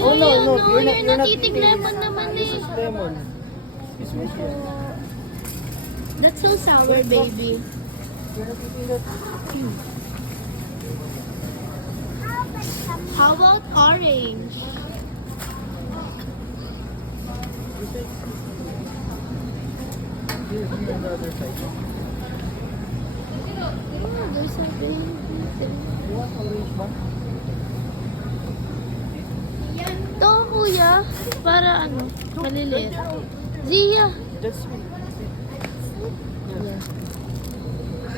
Oh no, no, you're not eating lemon naman This eh. is lemon. This one here. That's so sour, baby. You're not eating that. How about orange? Here, here on the other side. Oh, there's a baby. You want orange ba? Ito, kuya. Para ano, maliliit. Zia. That's sweet. Yeah.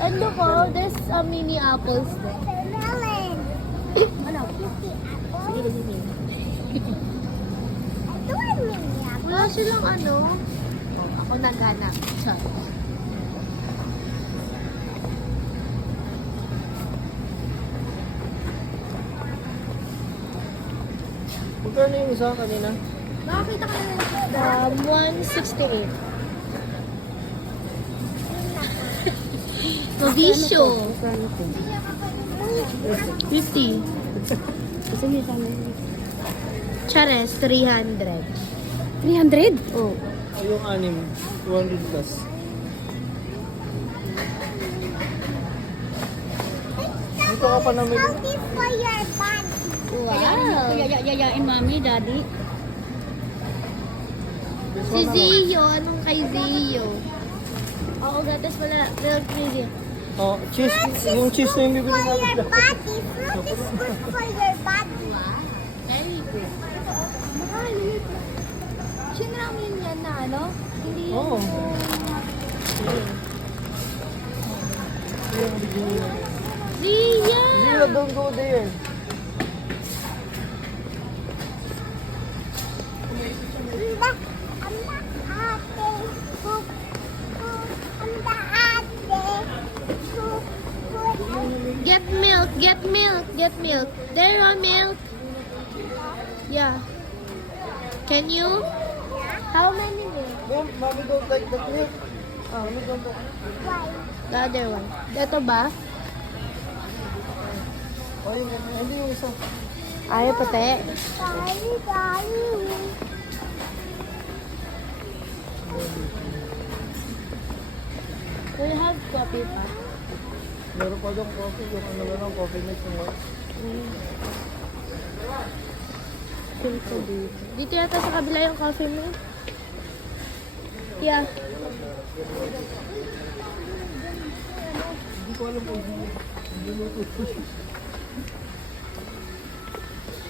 And look, oh, there's a mini apples there. Melon. Ano? Apple. Ito ang mini apple. Wala silang ano. Oh, ako naghanap. Sorry. Magkano yung isa kanina? Nakakita ka na 168. Mavisyo. 50. Gusto niyo sa Chares, 300. 300? Oh. Ay, yung anim. 200 plus. Dito ka pa namin. Healthy for your body. Wow. Yayain mami, daddy. Si Zio, anong kay Zio? Oo, gatas wala. Milk tea. Oh, cheese. Yung cheese na yung bibili For natin. your body. Fruit is good for your body. Very good. Mahal. Sinramin yan na ano? Hindi yan Oo. Zia! Zia, don't go there. Get milk, get milk, get milk. There are milk. Yeah. Can you? How many milk? No, mommy don't like that milk. Mommy don't like. The other one. Ito ba? Oh, yung, hindi yung isa. Ayaw pati. We have coffee pa. Meron pa yung coffee, yung ano lang, coffee mix yung white. Dito, dito. Dito yata sa kabila yung coffee mo. Yeah. Hindi ko alam kung hindi luto.